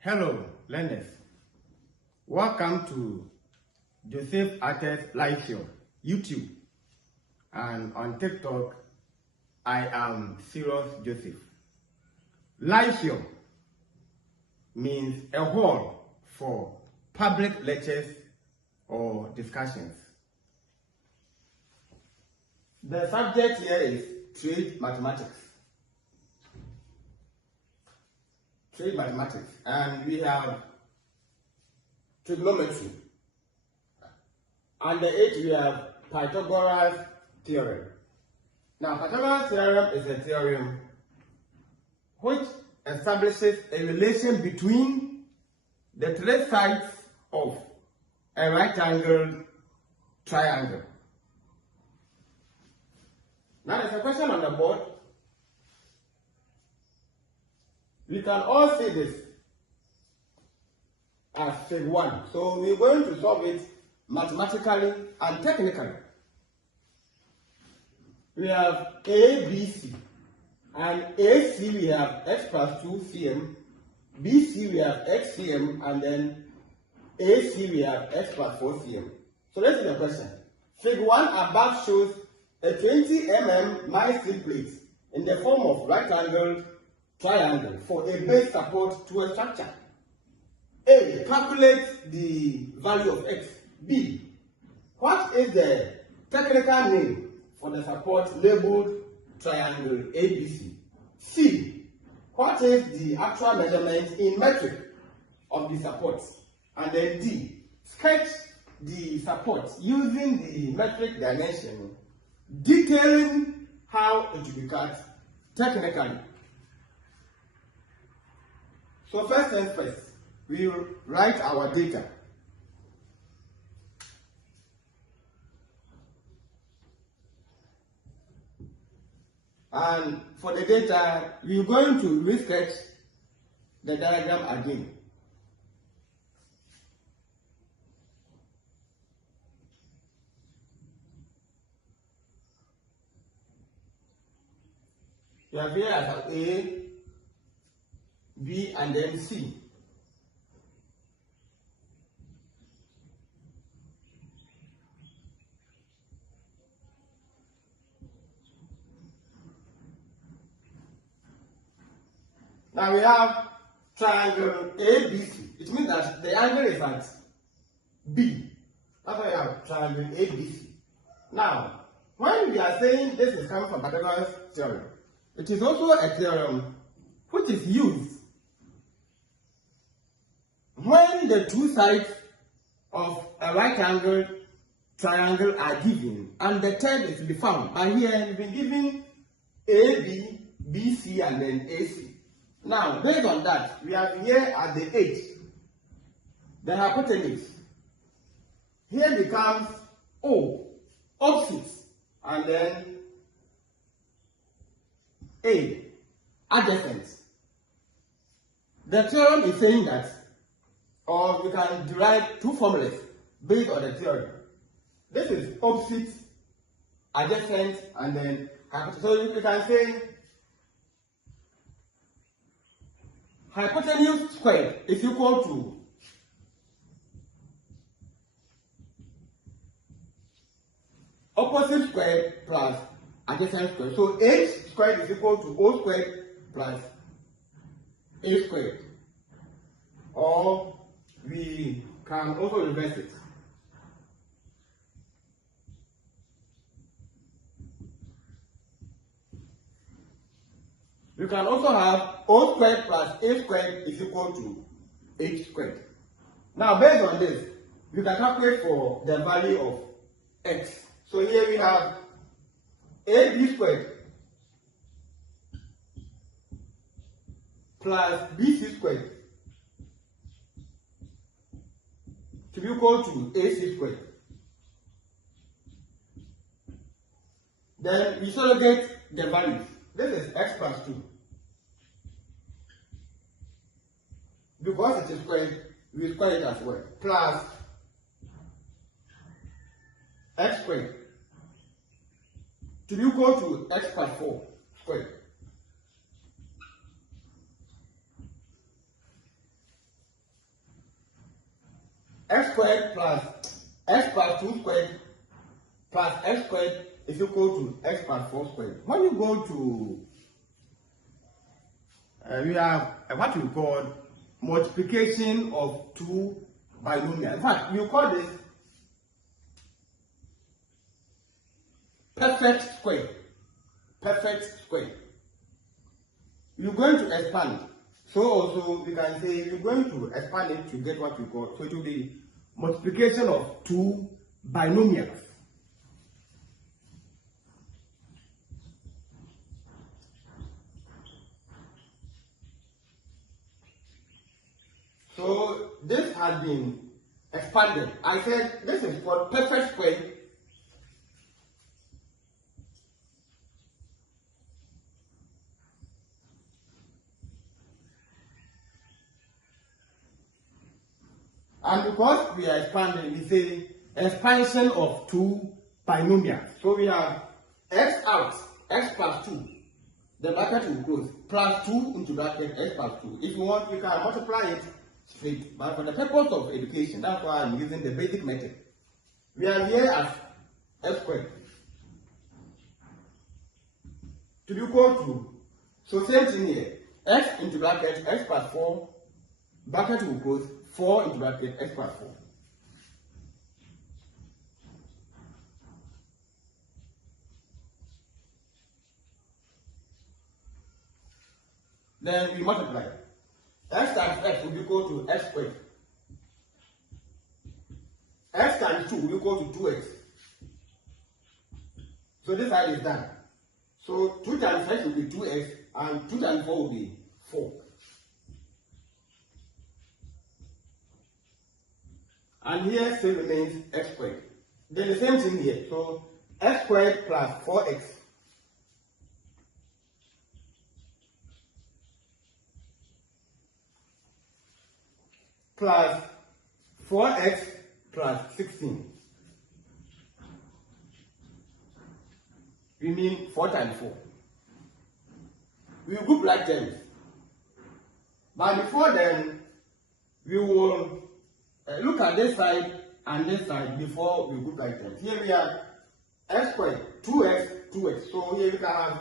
Hello, learners. Welcome to Joseph Artes Live Show, YouTube, and on TikTok, I am Serious Joseph. Live show means a hall for public lectures or discussions. The subject here is trade mathematics. And we have trigonometry. Under it we have Pythagoras Theorem. Now, Pythagoras Theorem is a theorem which establishes a relation between the three sides of a right-angled triangle. Now, there's a question on the board. We can all see this as figure 1. So we're going to solve it mathematically and technically. We have A, B, C. And AC we have x plus 2 cm, BC we have x cm, and then AC we have x plus 4 cm. So let's see the question. Figure 1 above shows a 20 mm my-steel plate in the form of right-angled triangle for a base support to a structure. A. Calculate the value of x. B. What is the technical name for the support labeled triangle ABC? C. What is the actual measurement in metric of the support? And then D. Sketch the support using the metric dimension, detailing how it will be cut technically. So first things first, we will write our data. And for the data, we're going to re-sketch the diagram again. We have here as A, B, and then C. Now we have triangle ABC. It means that the angle is at B. That's why we have triangle ABC. Now, when we are saying this is coming from Pythagoras Theorem, it is also a theorem which is used when the two sides of a right-angled triangle are given and the third is to be found. And here we've been given AB, BC, and then AC. Now, based on that, we have here at the edge, the hypotenuse. Here becomes O, opposites, and then A, adjacent. The theorem is saying that, or we can derive two formulas based on the theorem. This is opposite, adjacent, and then hypotenuse. So you can say hypotenuse squared is equal to opposite squared plus adjacent squared. So H squared is equal to O squared plus A squared. Or we can also reverse it. You can also have O squared plus A squared is equal to H squared. Now, based on this, you can calculate for the value of x. So here we have AB squared plus BC squared to be equal to AC squared. Then we surrogate the values. This is x plus 2. Because it is squared, we square it as well. Plus x squared to be equal to x plus 4 squared. x squared plus x plus 2 squared plus x squared is equal to x plus 4 squared. When you go to, we have what we call multiplication of two binomials. In fact, you call this perfect square. Perfect square. You're going to expand. So also we can say you're going to expand it to get what we call, so it will be multiplication of two binomials. So this has been expanded. I said this is called perfect square. And because we are expanding, we say expansion of two binomials. So we have x out, x plus 2. The bracket will close. Plus 2 into bracket x plus 2. If you want, we can multiply it straight. But for the purpose of education, that's why I'm using the basic method. We are here as x squared to be equal to, so same thing here, x into bracket x plus 4, bracket will close, 4 into bracket x plus 4. Then we multiply. X times x will be equal to x squared. X times 2 will be equal to 2x. So this side is done. So 2 times x will be 2x and 2 times 4 will be 4. And here still remains x squared. Then the same thing here. So x squared plus 4x plus 4x plus 16. We mean 4 times 4. We will group like terms. But before then, we will look at this side and this side before we group like terms. Here we have x squared, 2x, 2x. So here we can have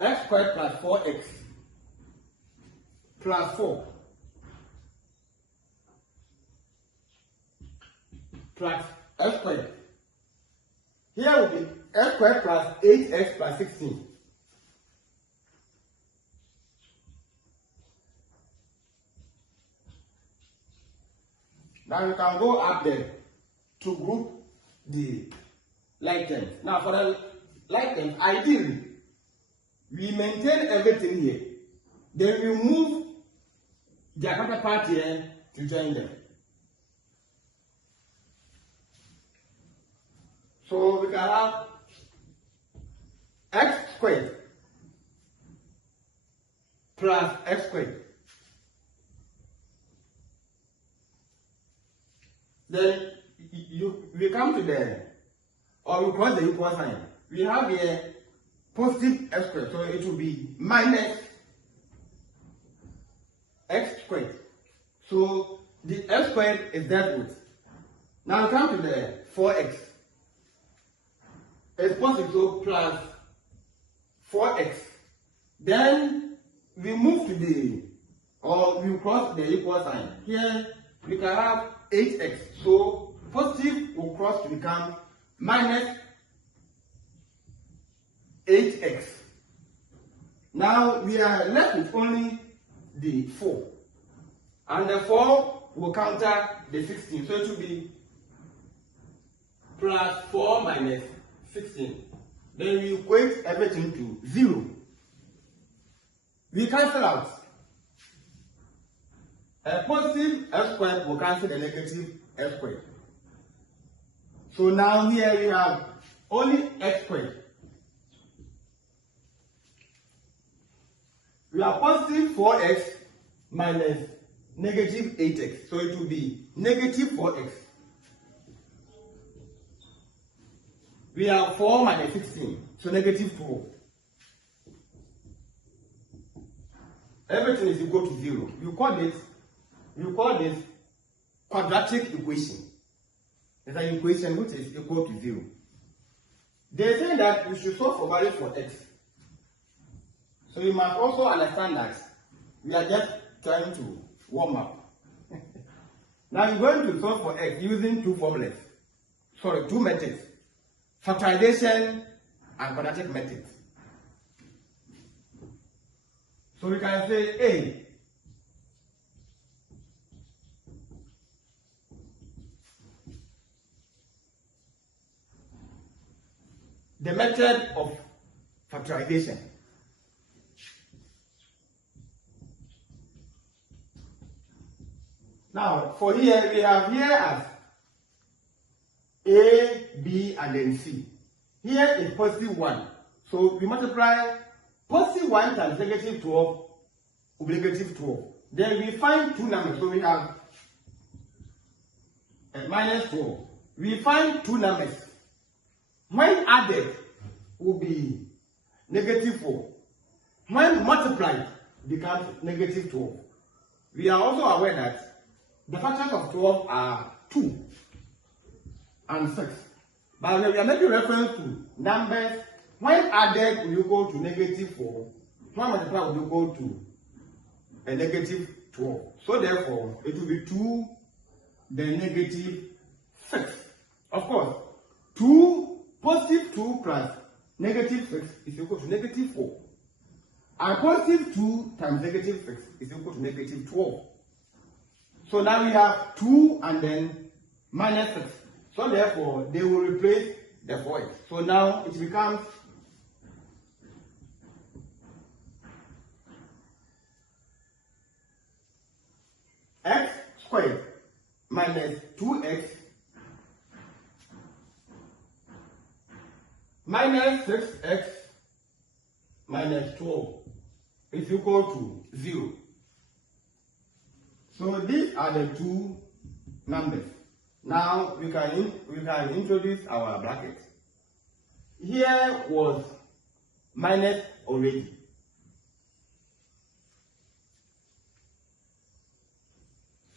x squared plus 4x plus 4 plus x squared. Here will be x squared plus 8x plus 16. Now we can go up there to group the like terms. Now for the like terms, ideally, we maintain everything here. Then we move the counterpart here to join them. So we can have x squared plus x squared. Then we come to the, or we cross the equal sign. We have here positive x squared, so it will be minus x squared. So the x squared is dealt with. Now we come to the 4x. It's positive, so plus 4x. Then we move to the, or we cross the equal sign. Here we can have 8x. So positive will cross to become minus 8x. Now we are left with only the 4. And the 4 will counter the 16. So it will be plus 4 minus 16. Then we equate everything to 0. We cancel out. A positive x squared will cancel the negative x squared. So now here we have only x squared. We have positive 4x minus negative 8x. So it will be negative 4x. We have 4 minus 16. So negative 4. Everything is equal to 0. You call this We call this quadratic equation. It's an equation which is equal to 0. They say that you should solve for value for x. So you must also understand that we are just trying to warm up. Now you're going to solve for x using two methods. Factorization and quadratic methods. So we can say A the method of factorization. Now, for here, we have here as A, B, and then C. Here is positive 1. So we multiply positive 1 times negative 12 will be negative 12. Then we find two numbers. So we have minus 12. We find two numbers. When added, will be negative 4. When multiplied, it becomes negative 12. We are also aware that the factors of 12 are 2 and 6. But we are making reference to numbers. When added, will go to negative 4. When multiplied, will go to a negative 12. So therefore, it will be 2, then negative 6. Of course, 2 positive 2 plus negative 6 is equal to negative 4. And positive 2 times negative 6 is equal to negative 12. So now we have 2 and then minus 6. So therefore, they will replace the void. So now it becomes x squared minus 2x minus 6x minus 12 is equal to 0. So these are the two numbers. Now we can introduce our bracket. Here was minus already.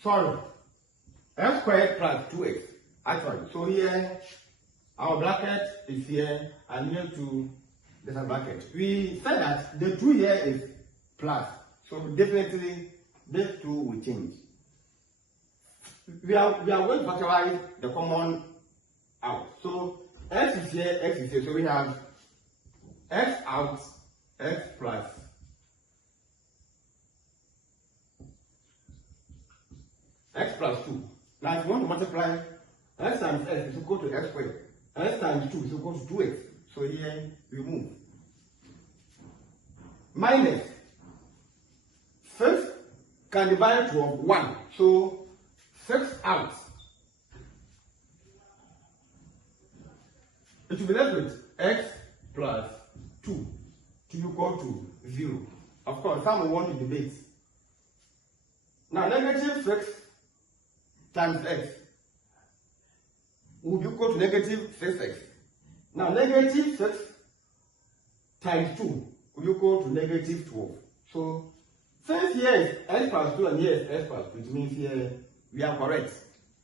Sorry, x squared plus 2x. Actually, so here our bracket is here, and here too there's a bracket. We said that the 2 here is plus, so definitely these two will change. We are going to factorize the common out. So x is here, x is here. So we have x out, x plus x plus 2. Now if you want to multiply, x times x is equal to x squared. X times 2 is equal to 2x. So here we move. Minus 6 can divide to 1. So 6 out. It will be left with x plus 2 to equal to 0. Of course, some will want to debate. Now, negative 6 times x will be equal to negative 6x. Now, negative 6 times 2 will be equal to negative 12. So, since here is x plus 2 and here is x plus 2, it means here we are correct.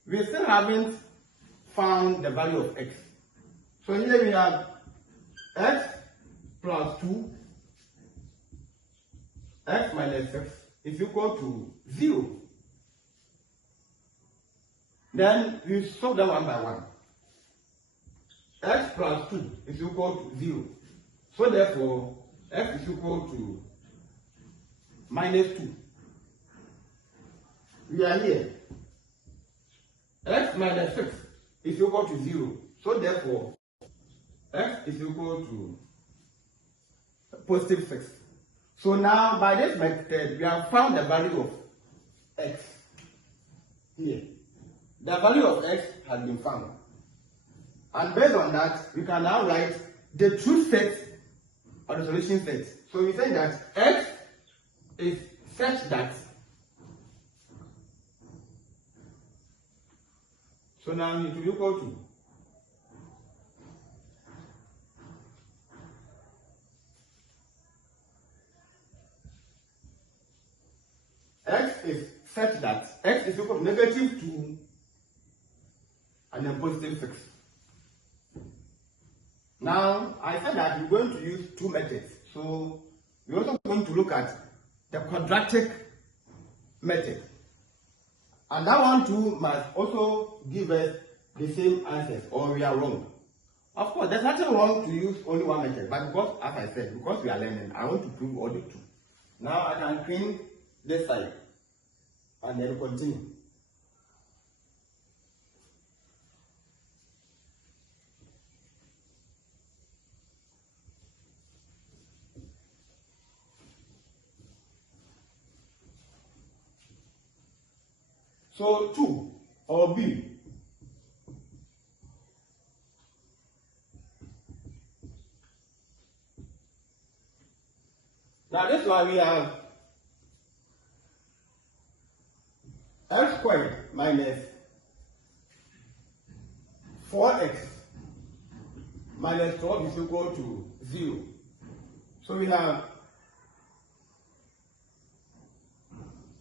We still haven't found the value of x. So here we have x plus 2, x minus 6 is equal to 0. Then we solve them one by one. X plus 2 is equal to 0. So therefore, x is equal to minus 2. We are here. X minus 6 is equal to 0. So therefore, x is equal to positive 6. So now, by this method, we have found the value of x here. The value of x has been found. And based on that, we can now write the truth set or the solution set. So we say that x is such that. So now it will be equal to x is such that x is equal to negative 2 and then positive 6. Now, I said that we're going to use two methods. So, we're also going to look at the quadratic method. And that one too must also give us the same answers, or we are wrong. Of course, there's nothing wrong to use only one method, but because, as I said, because we are learning, I want to prove all the two. Now I can clean this side and then continue. So 2 or B. Now this one we have x squared minus 4x minus 12 is equal to 0. So we have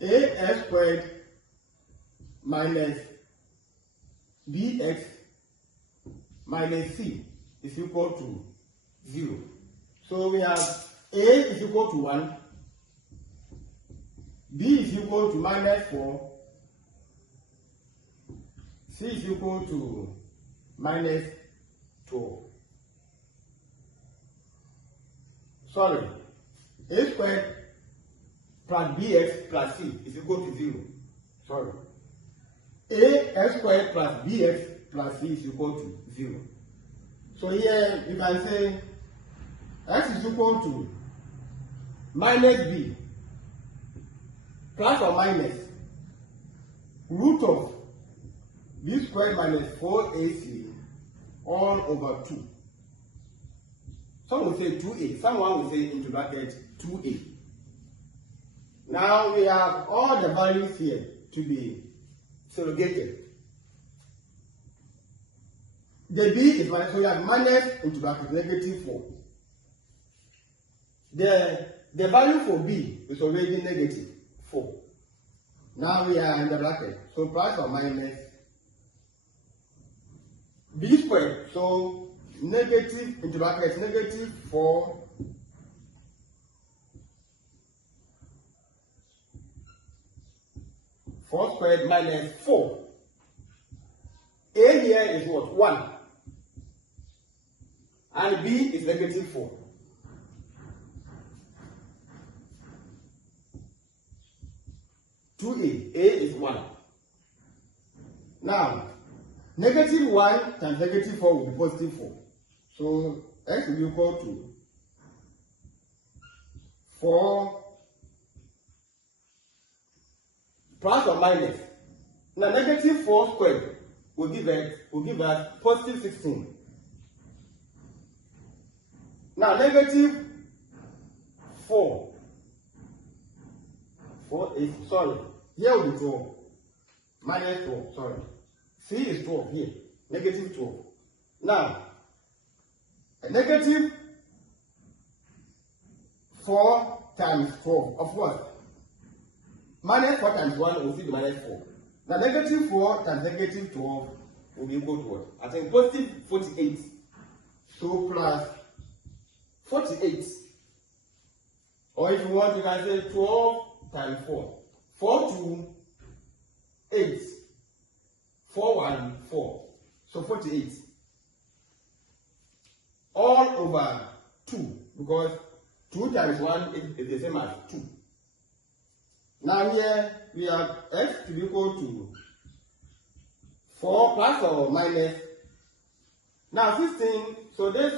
ax squared minus bx minus c is equal to 0. So we have a is equal to 1, b is equal to minus 4, c is equal to minus 12. Sorry, a squared plus bx plus c is equal to 0. Sorry. Ax squared plus bx plus c is equal to 0. So here you can say x is equal to minus b plus or minus root of b squared minus 4ac all over 2. Some will say 2a, someone will say into bracket 2a. Now we have all the values here to be surrogated. The b is minus, so we have minus into bracket negative 4. The value for b is already negative 4. Now we are in the bracket, so plus or minus b squared, so negative into bracket negative 4 squared minus 4. A here is what? 1. And b is negative 4. A is 1. Now, negative 1 times negative 4 will be positive 4. So, x will be equal to 4 plus or minus. Now, negative 4 squared will give us positive 16. Now, negative 4 is, sorry, here will be 12. Minus 12, sorry. C is 12 here. Negative 12. Now, negative 4 times 12, of what? Minus 4 times 1 will be minus 4. Now, negative 4 times negative 12 will be equal to what? I think positive 48. So, plus 48. Or if you want, you can say 12 times 4. 4 to 8. 4, 1, 4. So 48. All over 2. Because 2 times 1 is the same as 2. Now here we have x to be equal to 4 plus or minus. Now 16. So this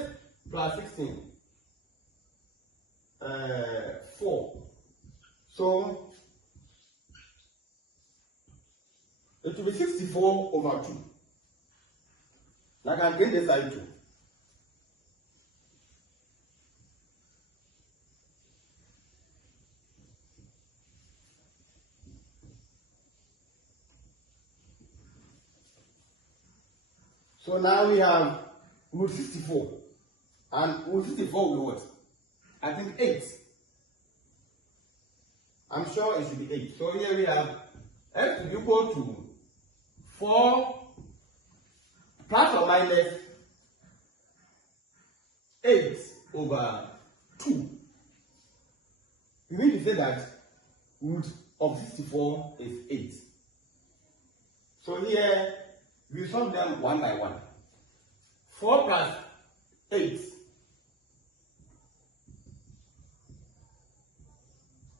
plus 16. 4. So it will be 64 over 2. Now I can get this side too. So now we have root 64. And root 64 will be what? I think 8. I'm sure it should be 8. So here we have x is equal to 4 plus or minus 8 over 2. We mean to say that root of 64 is 8. So here we solve them one by one. 4 plus 8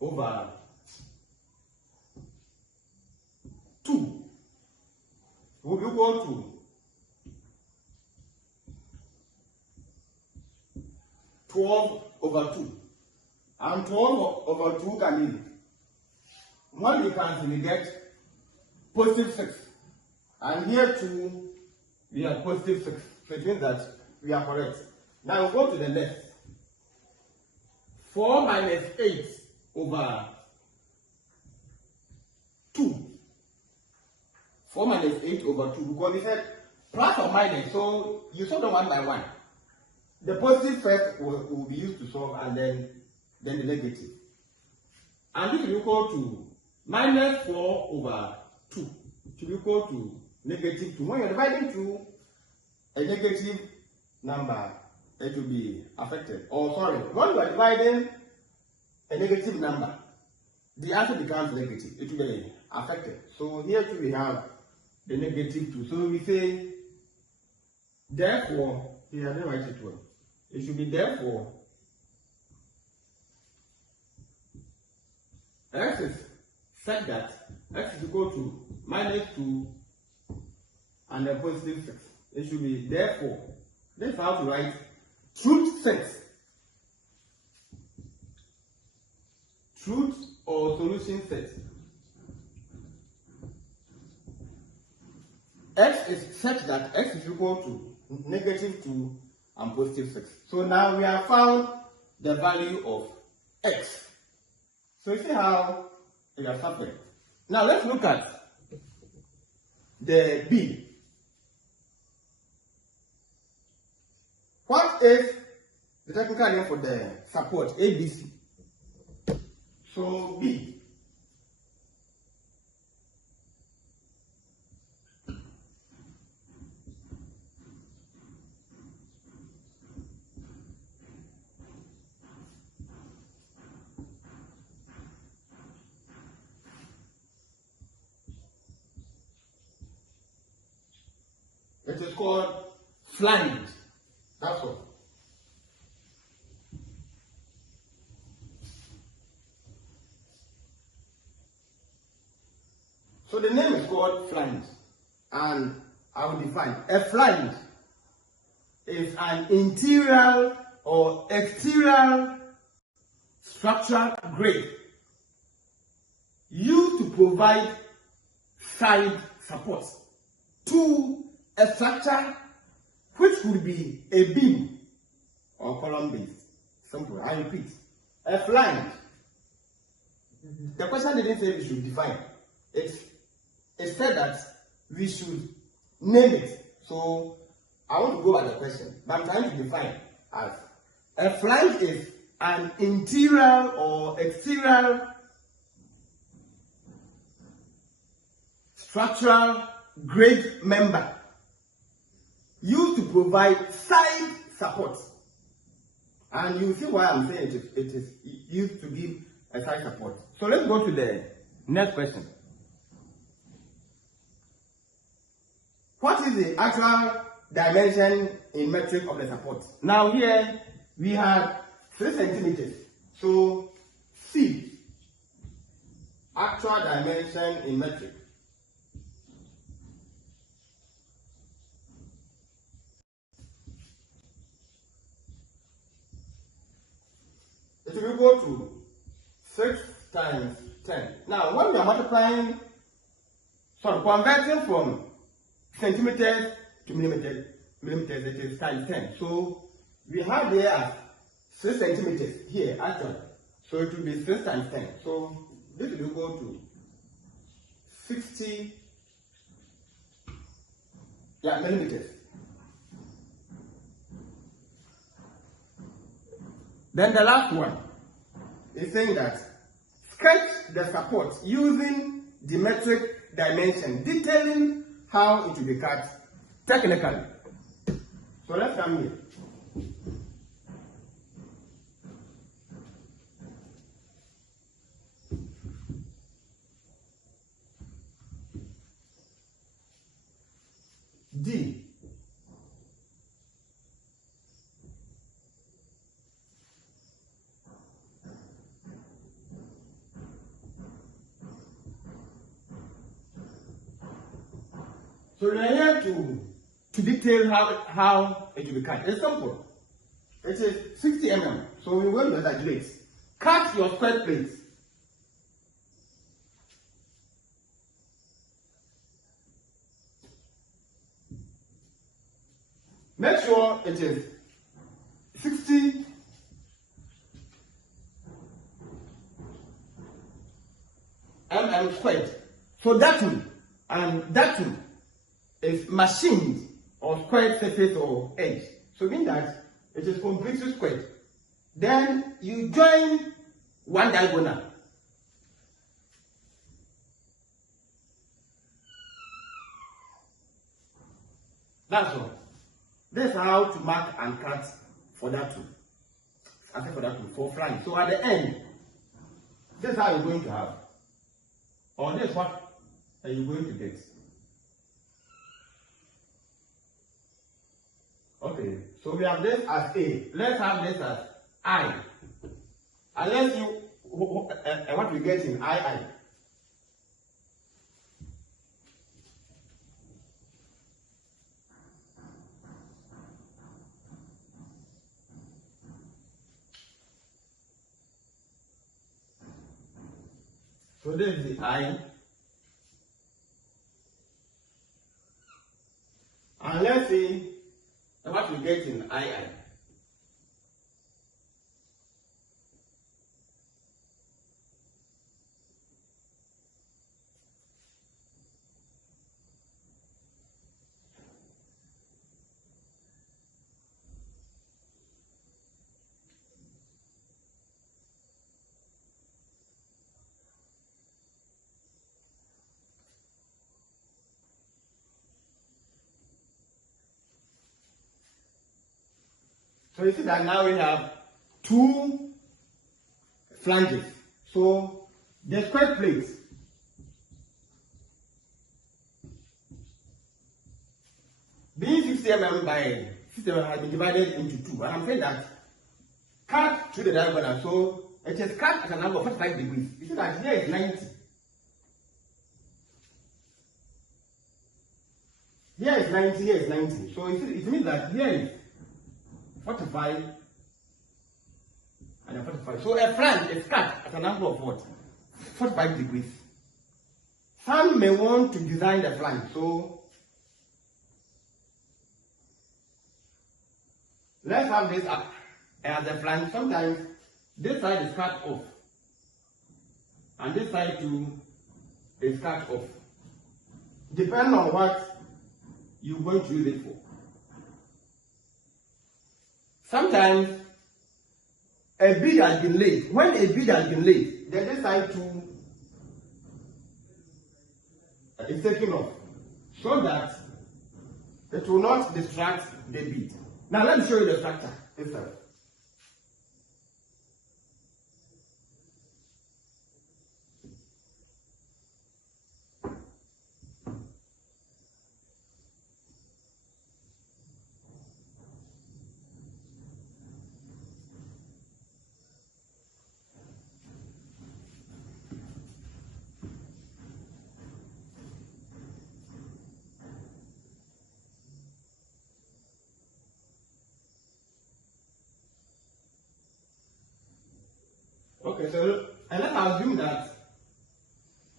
over 2 will be equal to 12 over 2. And 12 over 2 can be, when we cancel, we get positive 6. And here too, we have positive 6. So it means that we are correct. Now we go to the left. 4 minus 8 over 2. 4 minus 8 over 2. Because we said plus or minus, so you solve them one by one. The positive first will be used to solve, and then the negative. And this is equal to minus 4 over 2. To be equal to negative 2. When you're dividing through a negative number, it will be affected. Or sorry, when you are dividing a negative number, the answer becomes negative. It will be affected. So here too we have the negative 2. So we say, therefore, here I didn't write it well. It should be therefore x is such that x is equal to minus 2 and a positive 6. It should be therefore, this is how to write truth 6. Truth or solution 6. X is such that x is equal to negative 2 and positive 6. So now we have found the value of x. So you see how it has happened. Now let's look at the B. What is the technical name for the support ABC? So B. It is called flange. That's all. So the name is called flange, and I will define. A flange is an interior or exterior structural grade used to provide side support to a structure which would be a beam or column base. Simple. I repeat. A flange. The question didn't say we should define. It said that we should name it. So I want to go by the question, but I'm trying to define as a flange is an interior or exterior structural grade member used to provide side support. And you see why I'm saying it is used to give a side support. So let's go to the next question. What is the actual dimension in metric of the support? Now here we have 3 centimeters. So C, actual dimension in metric. It will go to 6 times 10. Now, when we are multiplying, converting from centimeters to millimeters, it is times 10. So, we have here 6 centimeters here, actually. So, it will be 6 times 10. So, this will go to 60 millimeters. Then the last one is saying that sketch the support using the metric dimension, detailing how it will be cut technically. So let's come here. D. So we are here to detail how it will be cut. It's simple. It is 60 mm. So we will exaggerate. Cut your square plate. Make sure it is 60 mm squared. So that one and that one is machined or squared surface or edge. So mean that it is completely squared. Then you join one diagonal. That's all. This is how to mark and cut for that one. I say for that one, for flank. So at the end, this is how you're going to have. Or this is what are you going to get. Okay, so we have this as A. Let's have this as I. And let's see what we get in II. So this is the I. And let's see what we get in II. So you see that now we have two flanges. So the square plate being 60 mm by 60 mm has been divided into two. And I'm saying that cut to the diagonal. So it is cut at an angle of 45 degrees. You see that here is 90. Here is 90, here is 90. So it means that here is 45 and then 45. So a flange is cut at an angle of what? 45 degrees. Some may want to design the flange. So let's have this as a flange. Sometimes this side is cut off and this side too is cut off. Depending on what you're going to use it for. Sometimes a bead has been laid. When a bead has been laid, then this side too is taken off so that it will not distract the bead. Now let me show you the structure itself. Okay, so and let's assume that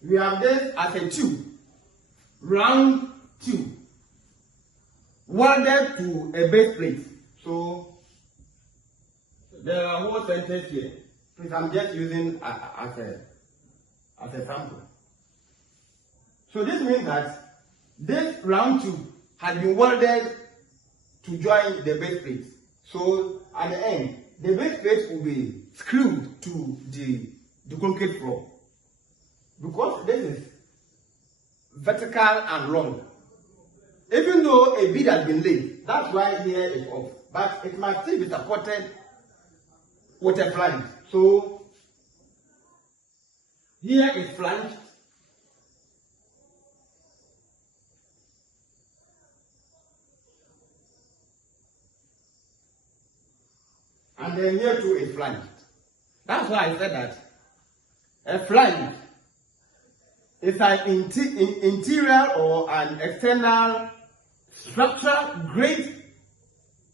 we have this as a tube, round tube, welded to a base plate. So there are whole centers here. Please, I'm just using as a sample. So this means that this round tube has been welded to join the base plate. So at the end, the base plate will be screwed to the concrete floor. Because this is vertical and long. Even though a bead has been laid, that's why here is off. But it must still be supported with a flange. So here is flange. And then here too is flange. That's why I said that a flange is an interior or an external structural grade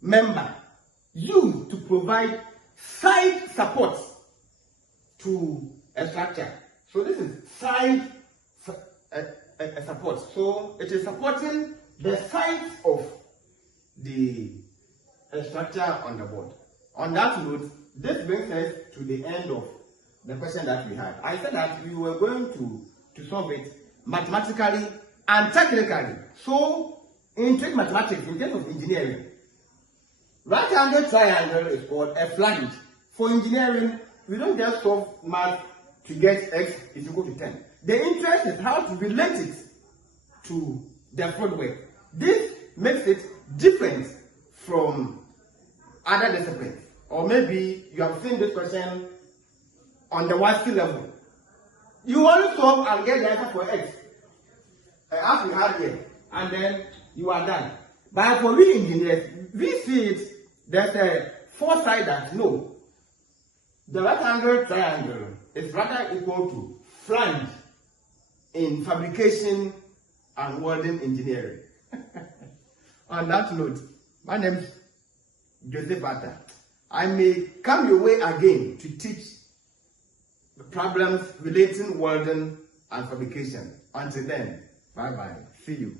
member used to provide side support to a structure. So this is side support. So it is supporting the sides of the structure on the board. On that note, this brings us to the end of the question that we had. I said that we were going to solve it mathematically and technically. So, in trig mathematics, in terms of engineering, right-angled triangle is called a flange. For engineering, we don't just solve math to get x is equal to 10. The interest is how to relate it to the framework. This makes it different from other disciplines. Or maybe you have seen this question on the YC level. You only solve and get the answer for x, as we had here, and then you are done. But for we engineers, we see it, there's a foresight that no, the right-angled triangle is rather equal to flange in fabrication and welding engineering. On that note, my name is Joseph Atta. I may come your way again to teach the problems relating welding and fabrication. Until then, bye-bye. See you.